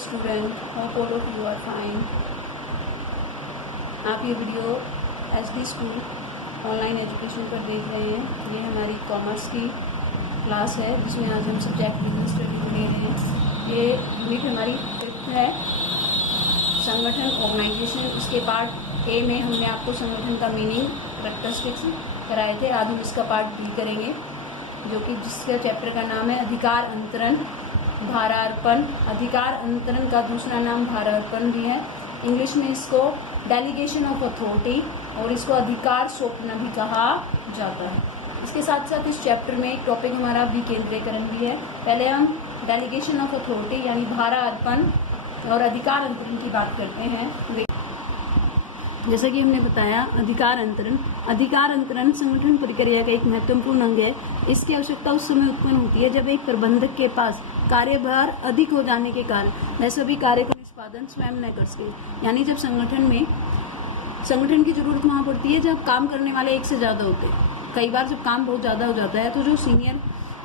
student, hope all of you are fine. आप ये video HD school online education पर देख रहे हैं। ये हमारी कॉमर्स की क्लास है जिसमें आज हम सब्जेक्ट बिजनेस स्टडी को ले रहे हैं। ये यूनिट हमारी 5th है, संगठन ऑर्गेनाइजेशन। इसके पार्ट ए में हमने आपको संगठन का मीनिंग कैरेक्टरिस्टिक्स कराए थे। आज हम इसका पार्ट बी करेंगे, जो कि जिसका चैप्टर का नाम है अधिकार अंतरण भारार्पण। अधिकार अंतरण का दूसरा नाम भारार्पण भी है। इंग्लिश में इसको डेलीगेशन ऑफ अथॉरिटी और इसको अधिकार सौंपना भी कहा जाता है। इसके साथ साथ इस चैप्टर में एक टॉपिक हमारा विकेंद्रीकरण भी है। पहले हम डेलीगेशन ऑफ अथॉरिटी यानी भारार्पण और अधिकार अंतरण की बात करते हैं। जैसा कि हमने बताया, अधिकार अंतरण संगठन प्रक्रिया का एक महत्वपूर्ण अंग है। इसकी आवश्यकता उस समय उत्पन्न होती है जब एक प्रबंधक के पास कार्यभार अधिक हो जाने के कारण वह सभी कार्य का निष्पादन स्वयं न कर सके। यानी जब संगठन की जरूरत वहां पड़ती है जब काम करने वाले एक से ज्यादा होते हैं। कई बार जब काम बहुत ज्यादा हो जाता है तो जो सीनियर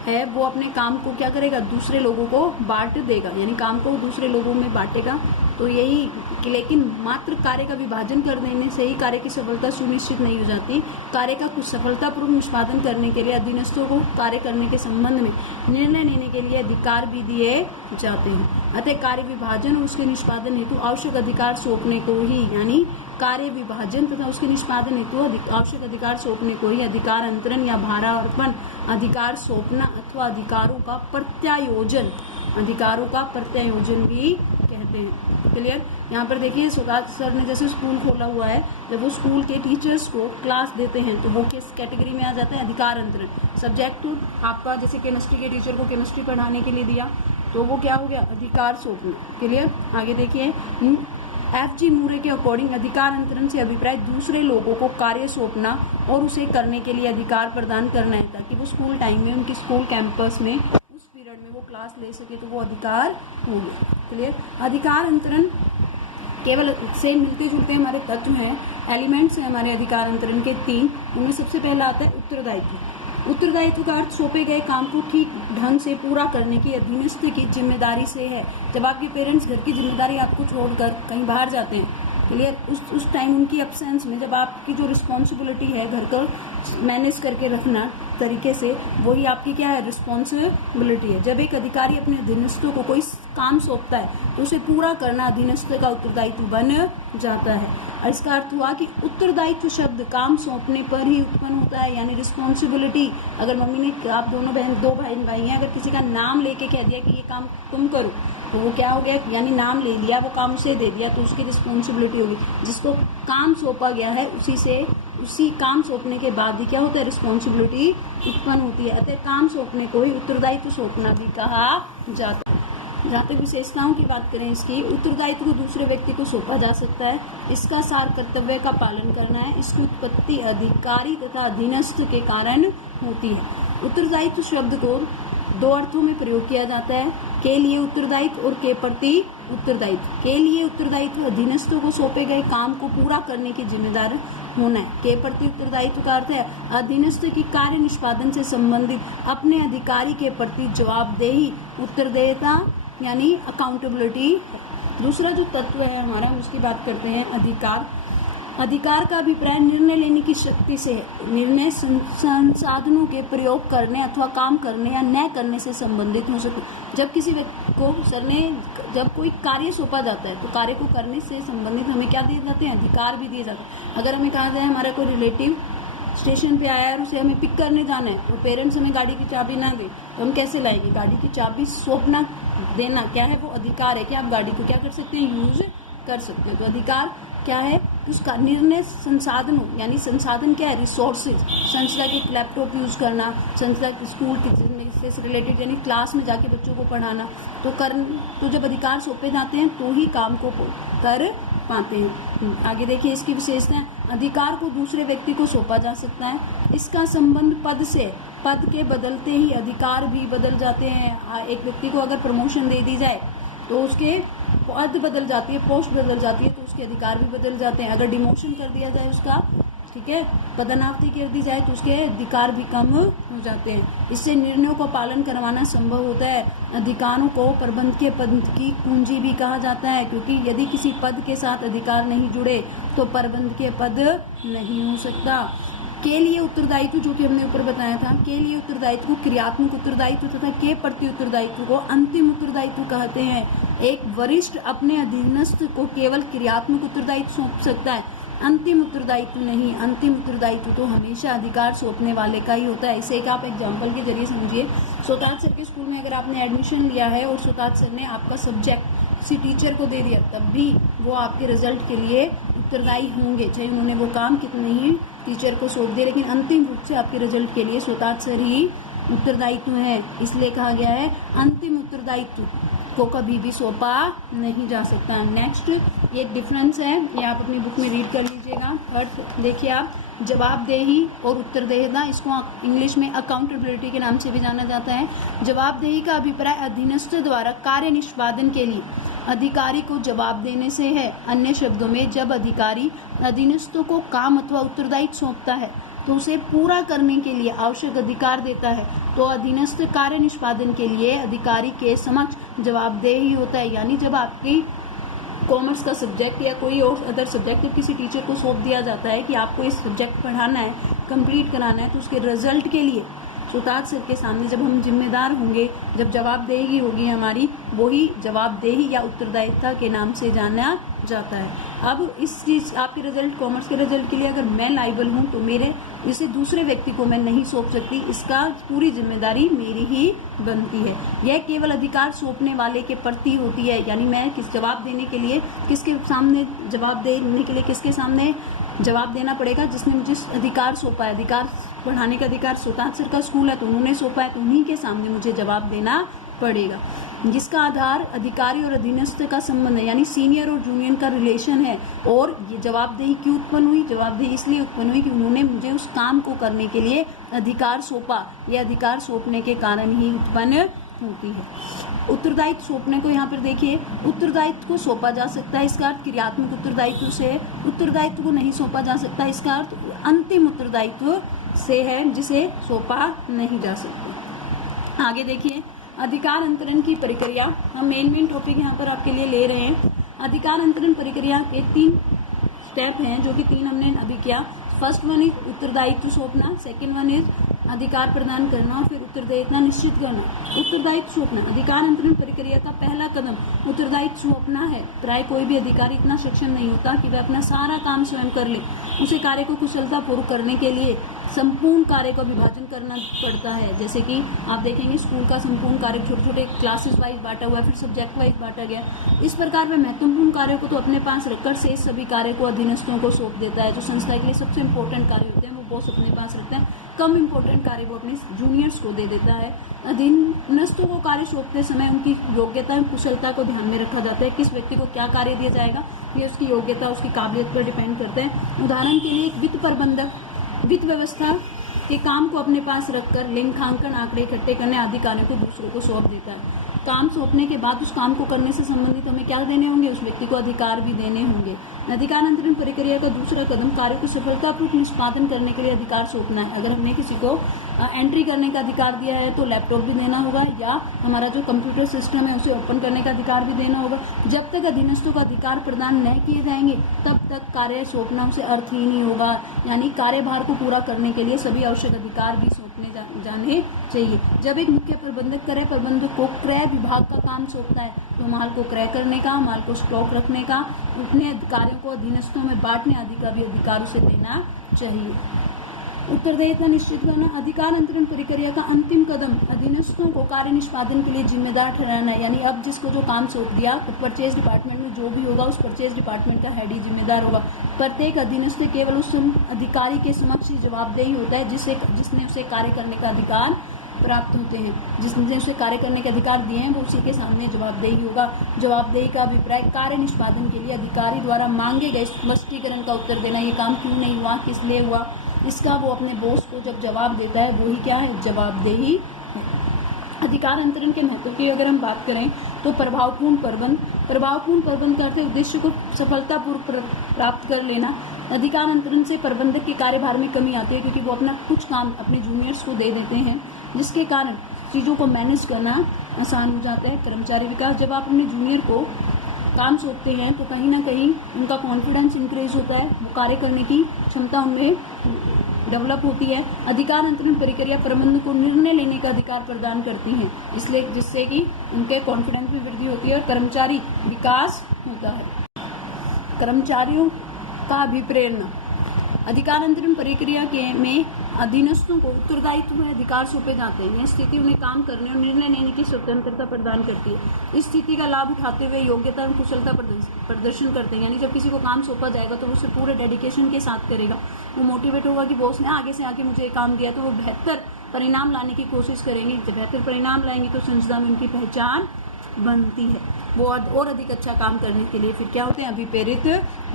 है वो अपने काम को क्या करेगा, दूसरे लोगों को बांट देगा, यानी काम को दूसरे लोगों में बांटेगा। तो यही लेकिन मात्र कार्य का विभाजन कर देने से ही कार्य की सफलता सुनिश्चित नहीं हो जाती। कार्य का कुछ सफलतापूर्वक निष्पादन करने के लिए अधीनस्थों को कार्य करने के संबंध में निर्णय लेने के लिए अधिकार भी दिए जाते हैं। अतः कार्य विभाजन और उसके निष्पादन हेतु आवश्यक अधिकार सौंपने को ही, यानी कार्य विभाजन तथा उसके निष्पादन हेतु आवश्यक अधिकार सौंपने को ही अधिकार अंतरण या भारार्पण, अधिकार सौंपना अथवा अधिकारों का प्रत्यायोजन भी कहते हैं। क्लियर? यहाँ पर देखिए, सुगात सर ने जैसे स्कूल खोला हुआ है, जब वो स्कूल के टीचर्स को क्लास देते हैं तो वो किस कैटेगरी में आ जाता है? अधिकार अंतरण। सब्जेक्ट टू आपका जैसे केमिस्ट्री के टीचर को केमिस्ट्री पढ़ाने के लिए दिया तो वो क्या हो गया? अधिकार सौंपना। क्लियर? आगे देखिए, F.G. मूरे के अकॉर्डिंग अधिकार अंतरण से अभिप्राय दूसरे लोगों को कार्य सौंपना और उसे करने के लिए अधिकार प्रदान करना है, ताकि वो स्कूल टाइम में उनकी स्कूल कैंपस में उस पीरियड में वो क्लास ले सके, तो वो अधिकार हो गया। क्लियर? अधिकार अंतरण केवल से मिलते जुलते हमारे तत्व हैं, एलिमेंट्स हैं हमारे अधिकार अंतरण के 3। उनमें सबसे पहला आता है उत्तरदायित्व। उत्तरदायित्व का अर्थ सौंपे गए काम को ठीक ढंग से पूरा करने की अधीनस्थ की जिम्मेदारी से है। जब आपके पेरेंट्स घर की जिम्मेदारी आपको छोड़कर कहीं बाहर जाते हैं, क्लियर, उस टाइम उनकी एब्सेंस में जब आपकी जो रिस्पॉन्सिबिलिटी है घर को मैनेज करके रखना तरीके से, वही आपकी क्या है? रिस्पॉन्सिबिलिटी है। जब एक अधिकारी अपने अधीनस्थों को कोई काम सौंपता है तो उसे पूरा करना अधीनस्थ का उत्तरदायित्व बन जाता है। और इसका अर्थ हुआ कि उत्तरदायित्व शब्द काम सौंपने पर ही उत्पन्न होता है, यानी रिस्पॉन्सिबिलिटी। अगर मम्मी ने, आप दो बहन भाई हैं, अगर किसी का नाम लेके कह दिया कि ये काम तुम करो, तो वो क्या हो गया? यानी नाम ले लिया, वो काम उसे दे दिया, तो उसकी रिस्पॉन्सिबिलिटी होगी। जिसको काम सौंपा गया है उसी काम सौंपने के बाद ही क्या होता है? रिस्पॉन्सिबिलिटी उत्पन्न होती है। अतः काम सौंपने को ही उत्तरदायित्व सौंपना भी कहा जाता है। जहाँ तक विशेषताओं की बात करें इसकी, उत्तरदायित्व को दूसरे व्यक्ति को सौंपा जा सकता है। इसका सार कर्तव्य का पालन करना है। इसकी उत्पत्ति अधिकारी तथा अधीनस्थ के कारण होती है। उत्तरदायित्व शब्द को 2 अर्थों में प्रयोग किया जाता है, के लिए उत्तरदायित्व और के प्रति उत्तरदायित्व। के लिए उत्तरदायित्व अधीनस्थों को सौंपे गए काम को पूरा करने की जिम्मेदार होना है। के प्रति उत्तरदायित्व का अर्थ है अधीनस्थ की कार्य निष्पादन से संबंधित अपने अधिकारी के प्रति जवाबदेही, उत्तरदेयता यानी अकाउंटेबिलिटी। दूसरा जो तत्व है हमारा, हम उसकी बात करते हैं अधिकार। अधिकार का अभिप्राय निर्णय लेने की शक्ति से है। निर्णय संसाधनों के प्रयोग करने अथवा काम करने या न करने से संबंधित हो सके। जब किसी व्यक्ति को जब कोई कार्य सौंपा जाता है तो कार्य को करने से संबंधित हमें क्या दिए जाते हैं? अधिकार भी दिए जाते हैं। अगर हमें कहा जाए हमारा कोई रिलेटिव स्टेशन पे आया और उसे हमें पिक करने जाना है और पेरेंट्स हमें गाड़ी की चाबी ना दे तो हम कैसे लाएंगे? गाड़ी की चाबी सौंपना देना क्या है? वो अधिकार है कि आप गाड़ी को क्या कर सकते हैं? यूज कर सकते हो। तो अधिकार क्या है? उसका निर्णय संसाधनों, यानी संसाधन क्या है? रिसोर्सेज। संस्था के लैपटॉप यूज करना, संस्था के स्कूल के से रिलेटेड यानी क्लास में जाके बच्चों को पढ़ाना, तो जब अधिकार सौंपे जाते हैं तो ही काम को कर पाते हैं। आगे देखिए इसकी विशेषताएं। अधिकार को दूसरे व्यक्ति को सौंपा जा सकता है। इसका संबंध पद से, पद के बदलते ही अधिकार भी बदल जाते हैं। एक व्यक्ति को अगर प्रमोशन दे दी जाए तो उसके पद बदल जाती है, पोस्ट बदल जाती है, तो उसके अधिकार भी बदल जाते हैं। अगर डिमोशन कर दिया जाए उसका ठीक है, पदानावधि कर दी जाए तो उसके अधिकार भी कम हो जाते हैं। इससे निर्णयों का पालन करवाना संभव होता है। अधिकारों को प्रबंध के पद की कुंजी भी कहा जाता है, क्योंकि यदि किसी पद के साथ अधिकार नहीं जुड़े तो प्रबंध के पद नहीं हो सकता। के लिए उत्तरदायित्व, जो कि हमने ऊपर बताया था, के लिए उत्तरदायित्व को क्रियात्मक उत्तरदायित्व तथा के प्रति उत्तरदायित्व को अंतिम उत्तरदायित्व कहते हैं। एक वरिष्ठ अपने अधीनस्थ को केवल क्रियात्मक उत्तरदायित्व सौंप सकता है, अंतिम उत्तरदायित्व नहीं। अंतिम उत्तरदायित्व तो हमेशा अधिकार सौंपने वाले का ही होता है। इसे एक आप एग्जाम्पल के जरिए समझिए। स्वताज सर के स्कूल में अगर आपने एडमिशन लिया है और स्वताज सर ने आपका सब्जेक्ट किसी टीचर को दे दिया, तब भी वो आपके रिजल्ट के लिए उत्तरदायी होंगे, चाहे उन्होंने वो काम कितने ही टीचर को सौंप दिए, लेकिन अंतिम रूप से आपके रिजल्ट के लिए स्वताज सर ही उत्तरदायित्व है। इसलिए कहा गया है अंतिम उत्तरदायित्व को कभी भी सौंपा नहीं जा सकता। नेक्स्ट ये डिफरेंस है, ये आप अपनी बुक में रीड कर लीजिएगा। थर्ड देखिए आप, जवाबदेही और उत्तरदेहिता, इसको इंग्लिश में अकाउंटेबिलिटी के नाम से भी जाना जाता है। जवाबदेही का अभिप्राय अधीनस्थ द्वारा कार्य निष्पादन के लिए अधिकारी को जवाब देने से है। अन्य शब्दों में, जब अधिकारी अधीनस्थों को काम अथवा उत्तरदायित्व सौंपता है तो उसे पूरा करने के लिए आवश्यक अधिकार देता है, तो अधीनस्थ कार्य निष्पादन के लिए अधिकारी के समक्ष जवाबदेही होता है। यानी जब आपकी कॉमर्स का सब्जेक्ट या कोई और अदर सब्जेक्ट किसी टीचर को सौंप दिया जाता है कि आपको इस सब्जेक्ट पढ़ाना है, कंप्लीट कराना है, तो उसके रिजल्ट के लिए स्वताज सर के सामने जब हम जिम्मेदार होंगे, जब जवाबदेही होगी हमारी, वही जवाबदेही या उत्तरदायित्व के नाम से जाना जाता है। अब इस चीज आपके रिजल्ट, कॉमर्स के रिजल्ट के लिए अगर मैं लाइबल हूँ तो मेरे इसे दूसरे व्यक्ति को मैं नहीं सौंप सकती, इसका पूरी जिम्मेदारी मेरी ही बनती है। यह केवल अधिकार सौंपने वाले के प्रति होती है, यानी मैं किस जवाब देने के लिए किसके सामने जवाब देने के लिए किसके सामने जवाब देना पड़ेगा, जिसने मुझे अधिकार सौंपा है। अधिकार पढ़ाने का अधिकार स्वताज सर का स्कूल है तो उन्होंने सौंपा है, तो उन्हीं के सामने मुझे जवाब देना पड़ेगा, जिसका आधार अधिकारी और अधीनस्थ का संबंध है, यानी सीनियर और जूनियर का रिलेशन है। और ये जवाबदेही क्यों उत्पन्न हुई? जवाबदेही इसलिए उत्पन्न हुई कि उन्होंने मुझे उस काम को करने के लिए अधिकार सौंपा। यह अधिकार सौंपने के कारण ही उत्पन्न होती है। उत्तरदायित्व सौंपने को यहाँ पर देखिए, उत्तरदायित्व को सौंपा जा सकता है, इसका अर्थ क्रियात्मक उत्तरदायित्व से है। उत्तरदायित्व को नहीं सौंपा जा सकता, इसका अर्थ अंतिम उत्तरदायित्व से है, जिसे सौंपा नहीं जा सकता। आगे देखिए, अधिकार अंतरण की प्रक्रिया। हम मेन टॉपिक यहाँ पर आपके लिए ले रहे हैं। अधिकार अंतरण प्रक्रिया के 3 स्टेप हैं, जो कि 3 हमने अभी किया। फर्स्ट वन इज उत्तरदायित्व सौंपना, सेकंड वन इज अधिकार प्रदान करना, और फिर उत्तरदायित्व निश्चित करना। उत्तरदायित्व सौंपना, अधिकार अंतरण प्रक्रिया का पहला कदम उत्तरदायित्व सौंपना है। प्राय कोई भी अधिकारी इतना सक्षम नहीं होता कि वह अपना सारा काम स्वयं कर ले। उसे कार्य को कुशलतापूर्वक करने के लिए संपूर्ण कार्य का विभाजन करना पड़ता है। जैसे कि आप देखेंगे स्कूल का संपूर्ण कार्य छोटे छोटे क्लासेस वाइज बांटा हुआ है, फिर सब्जेक्ट वाइज बांटा गया। इस प्रकार वह महत्वपूर्ण कार्य को तो अपने पास रखकर शेष सभी कार्य को अधीनस्थों को सौंप देता है। जो संस्था के लिए सबसे इम्पोर्टेंट कार्य होते हैं वो बॉस अपने पास रखता है, कम इम्पोर्टेंट कार्य वो अपने जूनियर्स को दे देता है। अधीनस्थों को कार्य सौंपते समय उनकी योग्यता और कुशलता को ध्यान में रखा जाता है। किस व्यक्ति को क्या कार्य दिया जाएगा ये उसकी योग्यता, उसकी काबिलियत पर डिपेंड करते हैं। उदाहरण के लिए एक वित्त प्रबंधक वित्त व्यवस्था के काम को अपने पास रखकर लेखांकन, आंकड़े इकट्ठे करने आदि कार्यों को दूसरों को सौंप देता है। काम सौंपने के बाद उस काम को करने से संबंधित हमें क्या देने होंगे? उस व्यक्ति को अधिकार भी देने होंगे। अधिकार अंतरण प्रक्रिया का दूसरा कदम कार्य को सफलतापूर्वक निष्पादन करने के लिए अधिकार सौंपना है। अगर हमने किसी को एंट्री करने का अधिकार दिया है तो लैपटॉप भी देना होगा, या हमारा जो कंप्यूटर सिस्टम है उसे ओपन करने का अधिकार भी देना होगा। जब तक अधीनस्थों का अधिकार प्रदान न किए जाएंगे तब तक कार्य सौंपना उसे अर्थ ही नहीं होगा। यानी कार्यभार को पूरा करने के लिए सभी आवश्यक अधिकार भी सौंपने जाने चाहिए। जब एक मुख्य प्रबंधक क्रय प्रबंधक को क्रय विभाग का काम सौंपता है तो माल को क्रय करने का, माल को स्टॉक रखने का, अपने कार्यों को अधीनस्थों में बांटने आदि का भी अधिकार उसे देना चाहिए। उत्तरदायित्व निश्चित करना, अधिकार अंतरण प्रक्रिया का अंतिम कदम अधीनस्थों को कार्य निष्पादन के लिए जिम्मेदार ठहराना है। यानी अब जिसको जो काम सौंप दिया तो परचेज डिपार्टमेंट में जो भी होगा उस परचेज डिपार्टमेंट का हेड ही जिम्मेदार होगा। प्रत्येक अधीनस्थ केवल उस अधिकारी के समक्ष जवाबदेही होता है जिसने उसे कार्य करने का अधिकार प्राप्त होते हैं। जिसने उसे कार्य करने के अधिकार दिए हैं वो उसी के सामने जवाबदेही होगा। जवाबदेही का अभिप्राय कार्य निष्पादन के लिए अधिकारी द्वारा मांगे गए स्पष्टीकरण का उत्तर देना। ये काम क्यों नहीं हुआ, किस लिए हुआ, इसका वो अपने बॉस को जब जवाब देता है वही क्या है? जवाबदेही है। अधिकार अंतरण के महत्व की अगर हम बात करें तो प्रभावपूर्ण प्रबंध का अर्थ है उद्देश्य को सफलतापूर्वक प्राप्त कर लेना। अधिकार अंतरण से प्रबंधक के कार्यभार में कमी आती है, क्योंकि वो अपना कुछ काम अपने जूनियर्स को दे देते हैं, जिसके कारण चीज़ों को मैनेज करना आसान हो जाता है। कर्मचारी विकास, जब आप अपने जूनियर को काम सौंपते हैं तो कहीं ना कहीं उनका कॉन्फिडेंस इंक्रीज होता है, वो कार्य करने की क्षमता उनमें डेवलप होती है। अधिकार अंतरण प्रक्रिया प्रबंधन को निर्णय लेने का अधिकार प्रदान करती है, इसलिए जिससे कि उनके कॉन्फिडेंस में वृद्धि होती है और कर्मचारी विकास होता है। कर्मचारियों का अभिप्रेरणा, अधिकार अंतरण प्रक्रिया में अधीनस्थों को उत्तरदायित्व में अधिकार सौंपे जाते हैं। यह स्थिति उन्हें काम करने और निर्णय लेने की स्वतंत्रता प्रदान करती है। इस स्थिति का लाभ उठाते हुए योग्यता और कुशलता प्रदर्शन करते हैं, यानी जब किसी को काम सौंपा जाएगा तो वो उसे पूरे डेडिकेशन के साथ करेगा। वो मोटिवेट होगा कि बॉस ने आगे से आके मुझे काम दिया, तो वो बेहतर परिणाम लाने की कोशिश करेंगे। जब बेहतर परिणाम लाएंगे तो संस्था में उनकी पहचान बनती है, वो और अधिक अच्छा काम करने के लिए फिर क्या होते हैं, अभिप्रेरित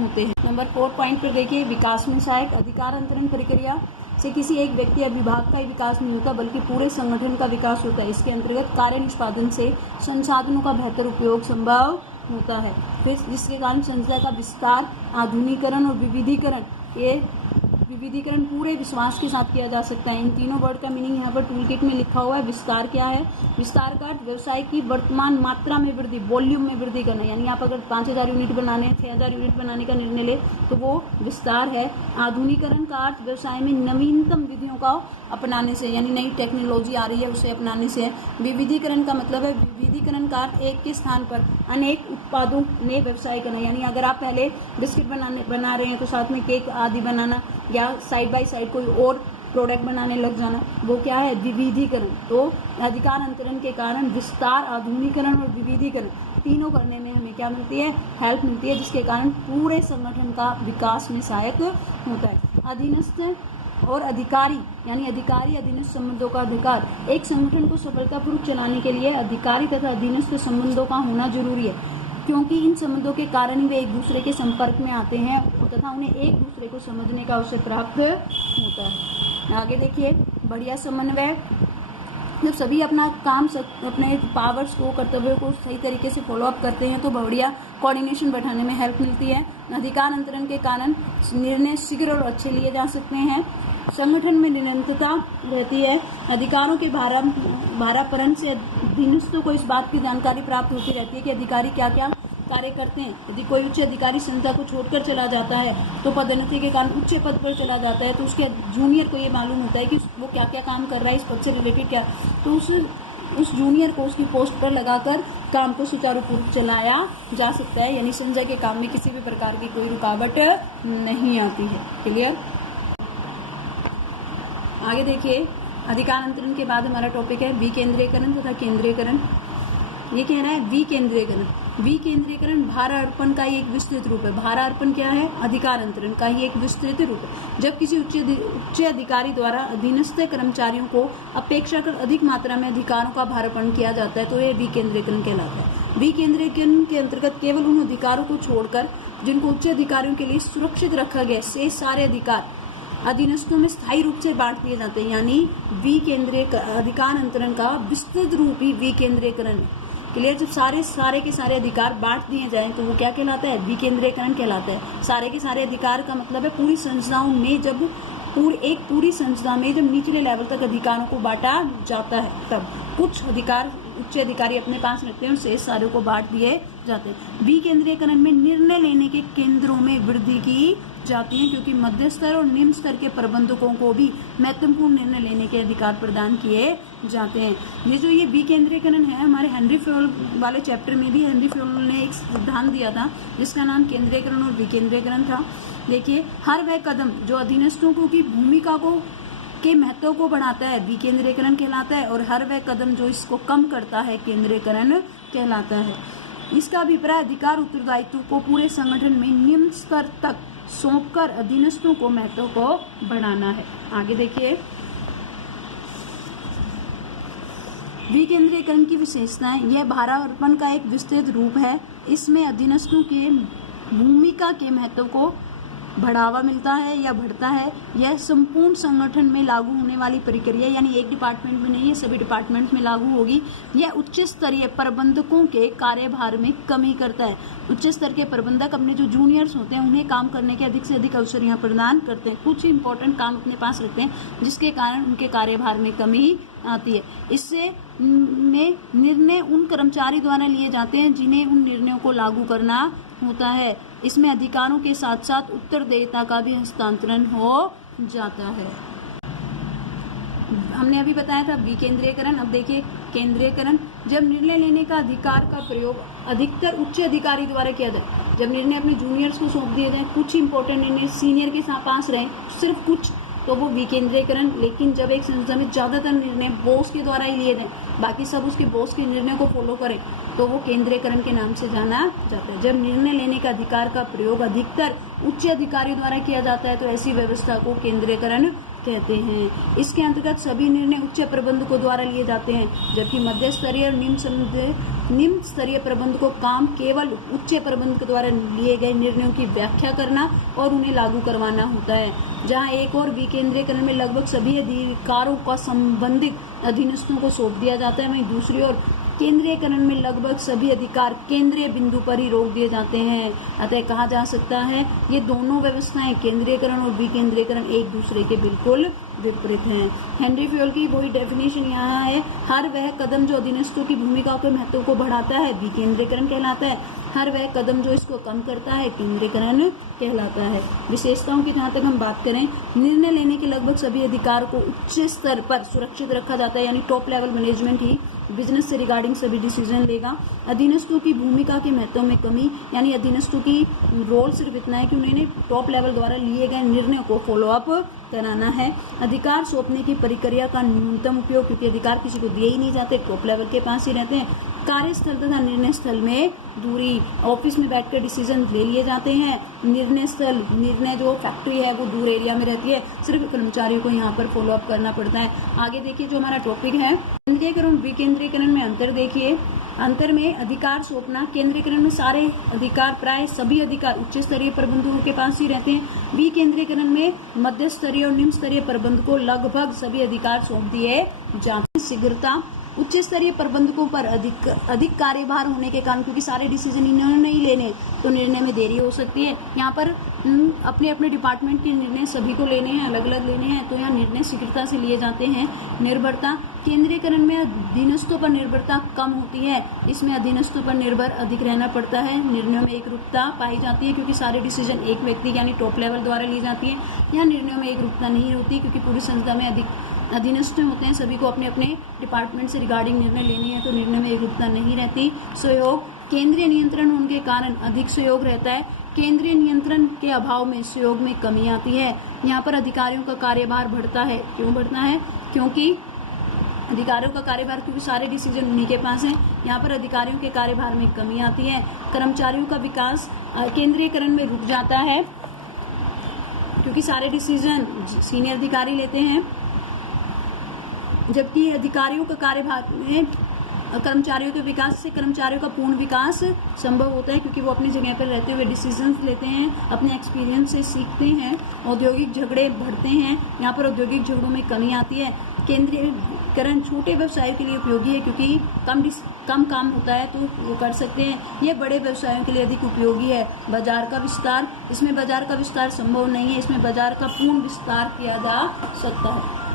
होते हैं। नंबर 4 पॉइंट पर देखिए, विकास में सहायक। अधिकार अंतरण प्रक्रिया से किसी एक व्यक्ति या विभाग का ही विकास नहीं होता, बल्कि पूरे संगठन का विकास होता है। इसके अंतर्गत कार्य निष्पादन से संसाधनों का बेहतर उपयोग संभव होता है, फिर जिसके कारण संस्था का विस्तार, आधुनिकीकरण और विविधीकरण, ये विविधीकरण पूरे विश्वास के साथ किया जा सकता है। इन तीनों वर्ड का मीनिंग यहाँ पर टूल किट में लिखा हुआ है। विस्तार क्या है? विस्तार का अर्थ व्यवसाय की वर्तमान मात्रा में वृद्धि, वॉल्यूम में वृद्धि करना, यानी आप अगर 5000 यूनिट बनाने हैं, 6000 यूनिट बनाने का निर्णय ले तो वो विस्तार है। आधुनिकीकरण का अर्थ व्यवसाय में नवीनतम विधियों का अपनाने से, यानी नई टेक्नोलॉजी आ रही है उसे अपनाने से है। विविधीकरण का मतलब है, विविधीकरण का अर्थ एक के स्थान पर अनेक उत्पादों में व्यवसाय करना, यानी अगर आप पहले बिस्किट बना रहे हैं तो साथ में केक आदि बनाना, या साइड बाय साइड कोई और प्रोडक्ट बनाने लग जाना, वो क्या है, विविधीकरण। तो अधिकार अंतरण के कारण विस्तार, आधुनिकीकरण और विविधीकरण तीनों करने में हमें क्या मिलती है, हेल्प मिलती है, जिसके कारण पूरे संगठन का विकास में सहायक होता है। अधीनस्थ और अधिकारी, यानी अधिकारी अधीनस्थ संबंधों का अधिकार। एक संगठन को सफलतापूर्वक चलाने के लिए अधिकारी तथा अधीनस्थ संबंधों का होना जरूरी है, क्योंकि इन संबंधों के कारण ही वे एक दूसरे के संपर्क में आते हैं तथा उन्हें एक दूसरे को समझने का अवसर प्राप्त होता है। आगे देखिए, बढ़िया समन्वय। जब सभी अपना काम अपने पावर्स को, कर्तव्यों को सही तरीके से फॉलो अप करते हैं तो बढ़िया कोऑर्डिनेशन बैठाने में हेल्प मिलती है। अधिकार अंतरण के कारण निर्णय शीघ्र और अच्छे लिए जा सकते हैं। संगठन में निरंतरता रहती है। अधिकारों के भारापरण से अधीनस्थों को इस बात की जानकारी प्राप्त होती रहती है कि अधिकारी क्या क्या कार्य करते हैं। यदि कोई उच्च अधिकारी संस्था को छोड़कर चला जाता है तो पदोन्नति के कारण उच्च पद पर चला जाता है, तो उसके जूनियर को ये मालूम होता है कि वो क्या क्या काम कर रहा है, इस पद से रिलेटेड क्या, तो उस जूनियर को उसकी पोस्ट पर लगाकर काम को सुचारूपूर्वक चलाया जा सकता है, यानी संजय के काम में किसी भी प्रकार की कोई रुकावट नहीं आती है। क्लियर? आगे देखिए, अधिकार अंतरण के बाद हमारा टॉपिक है विकेंद्रीकरण तथा केंद्रीकरण। ये कह रहा है विकेंद्रीकरण। विकेंद्रीकरण भारार्पण का ही एक विस्तृत रूप है। भारार्पण क्या है? अधिकार अंतरण का ही एक विस्तृत रूप है। जब किसी उच्च अधिकारी द्वारा अधीनस्थ कर्मचारियों को अपेक्षाकृत अधिक मात्रा में अधिकारों का भारार्पण किया जाता है तो यह विकेंद्रीकरण कहलाता है। विकेंद्रीकरण के अंतर्गत केवल उन अधिकारों को छोड़कर जिनको उच्च अधिकारियों के लिए सुरक्षित रखा गया, शेष सारे अधिकार अधीनस्थों में स्थायी रूप से बांट दिए जाते हैं, यानी विकेंद्रीय अधिकार अंतरण का विस्तृत रूप ही विकेंद्रीकरण है। क्लियर? जब सारे के सारे अधिकार बांट दिए जाएं तो वो क्या कहलाता है? विकेंद्रीकरण कहलाता है। सारे के सारे अधिकार का मतलब है पूरी संस्थाओं में, जब पूरी संस्था में जब निचले लेवल तक अधिकारों को बांटा जाता है, तब कुछ अधिकार उच्च अधिकारी अपने पास रखते हैं और शेष सारे को बांट दिए जाते हैं। विकेंद्रीकरण में निर्णय लेने के केंद्रों में वृद्धि की जाती है, क्योंकि मध्य स्तर और निम्न स्तर के प्रबंधकों को भी महत्वपूर्ण निर्णय लेने के अधिकार प्रदान किए जाते हैं। ये विकेंद्रीकरण है, हमारे हेनरी फ्योल वाले चैप्टर में भी हेनरी फ्योल ने एक सिद्धांत दिया था जिसका नाम केंद्रीकरण और विकेंद्रीकरण था। देखिए, हर वह कदम जो अधीनस्थों की भूमिका के महत्व को बढ़ाता है विकेंद्रीकरण कहलाता है, और हर वह कदम जो इसको कम करता है केंद्रीकरण कहलाता है। इसका अभिप्राय अधिकार उत्तरदायित्व को पूरे संगठन में निम्न स्तर तक सौंपकर अधीनस्थों को महत्व को बढ़ाना है। आगे देखिए, विकेंद्रीकरण की विशेषताएं। यह भारार्पण का एक विस्तृत रूप है। इसमें अधीनस्थों के भूमिका के महत्व को बढ़ावा मिलता है या बढ़ता है, यह संपूर्ण संगठन में लागू होने वाली प्रक्रिया, यानी एक डिपार्टमेंट में नहीं है, सभी डिपार्टमेंट में लागू होगी। यह उच्च स्तरीय प्रबंधकों के कार्यभार में कमी करता है। उच्च स्तर के प्रबंधक अपने जो जूनियर्स होते हैं उन्हें काम करने के अधिक से अधिक अवसर यहाँ प्रदान करते हैं, कुछ इंपॉर्टेंट काम अपने पास रखते हैं जिसके कारण उनके कार्यभार में कमी आती है। इससे में निर्णय उन कर्मचारी द्वारा लिए जाते हैं जिन्हें उन निर्णयों को लागू करना होता है। इसमें अधिकारों के साथ साथ उत्तरदायिता का भी हस्तांतरण हो जाता है। हमने अभी बताया था विकेंद्रीकरण। अब देखिए केंद्रीयकरण। जब निर्णय लेने का अधिकार का प्रयोग अधिकतर उच्च अधिकारी द्वारा किया जाए, जब निर्णय अपने जूनियर्स को सौंप दिए जाए, कुछ इंपॉर्टेंट निर्णय सीनियर के पास रहे, सिर्फ कुछ, तो वो विकेंद्रीकरण। लेकिन जब एक संस्था में ज़्यादातर निर्णय बॉस के द्वारा ही लिए जाए, बाकी सब उसके बॉस के निर्णय को फॉलो करें, तो वो केंद्रीयकरण के नाम से जाना जाता है। जब निर्णय लेने का अधिकार का प्रयोग अधिकतर उच्च अधिकारी द्वारा किया जाता है तो ऐसी व्यवस्था को केंद्रीयकरण कहते हैं। इसके अंतर्गत सभी निर्णय उच्च प्रबंधकों द्वारा लिए जाते हैं, जबकि मध्य स्तरीय और निम्न स्तरीय प्रबंधकों काम केवल उच्च प्रबंधक द्वारा लिए गए निर्णयों की व्याख्या करना और उन्हें लागू करवाना होता है। जहां एक और विकेंद्रीकरण में लगभग सभी अधिकारों का संबंधित अधीनस्थों को सौंप दिया जाता है, वहीं दूसरी ओर केंद्रीयकरण में लगभग सभी अधिकार केंद्रीय बिंदु पर ही रोक दिए जाते हैं। अतः कहा जा सकता है ये दोनों व्यवस्थाएं, केंद्रीयकरण और विकेंद्रीकरण, एक दूसरे के बिल्कुल विपरीत हैं। हेनरी फ्योल की वही डेफिनेशन यहाँ है, हर वह कदम जो अधीनस्थों की भूमिका के महत्व को बढ़ाता है विकेंद्रीकरण कहलाता है, हर वह कदम जो इसको कम करता है केंद्रीयकरण कहलाता है। विशेषताओं की जहाँ तक हम बात करें, निर्णय लेने के लगभग सभी अधिकार को उच्च स्तर पर सुरक्षित रखा जाता है, यानी टॉप लेवल मैनेजमेंट ही बिजनेस से रिगार्डिंग सभी डिसीजन लेगा। अधीनस्थों की भूमिका के महत्व में कमी, यानी अधीनस्थों की रोल सिर्फ इतना है कि उन्हें टॉप लेवल द्वारा लिए गए निर्णयों को फॉलो अप कराना है। अधिकार सौंपने की प्रक्रिया का न्यूनतम उपयोग, क्योंकि अधिकार किसी को दिए ही नहीं जाते, टॉप लेवल के पास ही रहते हैं। कार्यस्थल तथा निर्णय स्थल में दूरी, ऑफिस में बैठकर डिसीजन ले लिए जाते हैं। निर्णय जो फैक्ट्री है वो दूर एरिया में रहती है, सिर्फ कर्मचारियों को यहाँ पर फॉलो अप करना पड़ता है। आगे देखिए जो हमारा टॉपिक है केंद्रीयकरण विकेंद्रीकरण में अंतर देखिए। अंतर में अधिकार सौंपना, केंद्रीयकरण में सारे अधिकार, प्राय सभी अधिकार उच्च स्तरीय प्रबंधकों के पास ही रहते हैं। विकेंद्रीकरण में मध्य स्तरीय और निम्न स्तरीय प्रबंधकों लगभग सभी अधिकार सौंप दिए जाते हैं। शीघ्रता, उच्च स्तरीय प्रबंधकों पर अधिक कार्यभार होने के कारण, क्योंकि सारे डिसीजन इन्होंने नहीं लेने तो निर्णय में देरी हो सकती है। यहाँ पर अपने अपने डिपार्टमेंट के निर्णय सभी को लेने हैं, अलग अलग लेने हैं, तो यहाँ निर्णय शीघ्रता से लिए जाते हैं। निर्भरता, केंद्रीयकरण में अधीनस्थों पर निर्भरता कम होती है, इसमें अधीनस्थों पर निर्भर अधिक रहना पड़ता है। निर्णयों में एकरूपता पाई जाती है, क्योंकि सारे डिसीजन एक व्यक्ति यानी टॉप लेवल द्वारा ली जाती है। यहाँ निर्णयों में एकरूपता नहीं होती, क्योंकि पूरी संस्था में अधिक अधीनस्थ होते हैं, सभी को अपने अपने डिपार्टमेंट से रिगार्डिंग निर्णय लेनी है, तो निर्णय में एकरूपता नहीं रहती। सहयोग, केंद्रीय नियंत्रण होने के कारण अधिक सहयोग रहता है, केंद्रीय नियंत्रण के अभाव में सहयोग में कमी आती है। यहाँ पर अधिकारियों का कार्यभार बढ़ता है, क्यों बढ़ता है? क्योंकि अधिकारियों का कार्यभार, क्योंकि सारे डिसीजन उन्हीं के पास हैं, यहाँ पर अधिकारियों के कार्यभार में कमी आती है। कर्मचारियों का विकास केंद्रीयकरण में रुक जाता है, क्योंकि सारे डिसीजन सीनियर अधिकारी लेते हैं, जबकि अधिकारियों का कार्यभार में कर्मचारियों के विकास से कर्मचारियों का पूर्ण विकास संभव होता है, क्योंकि वो अपनी जगह पर रहते हुए डिसीजंस लेते हैं, अपने एक्सपीरियंस से सीखते हैं। औद्योगिक झगड़े बढ़ते हैं, यहाँ पर औद्योगिक झगड़ों में कमी आती है। केंद्रीयकरण छोटे व्यवसायों के लिए उपयोगी है, क्योंकि कम काम होता है तो वो कर सकते हैं। ये बड़े व्यवसायों के लिए अधिक उपयोगी है। बाजार का विस्तार, इसमें बाजार का विस्तार संभव नहीं है, इसमें बाजार का पूर्ण विस्तार किया जा सकता है।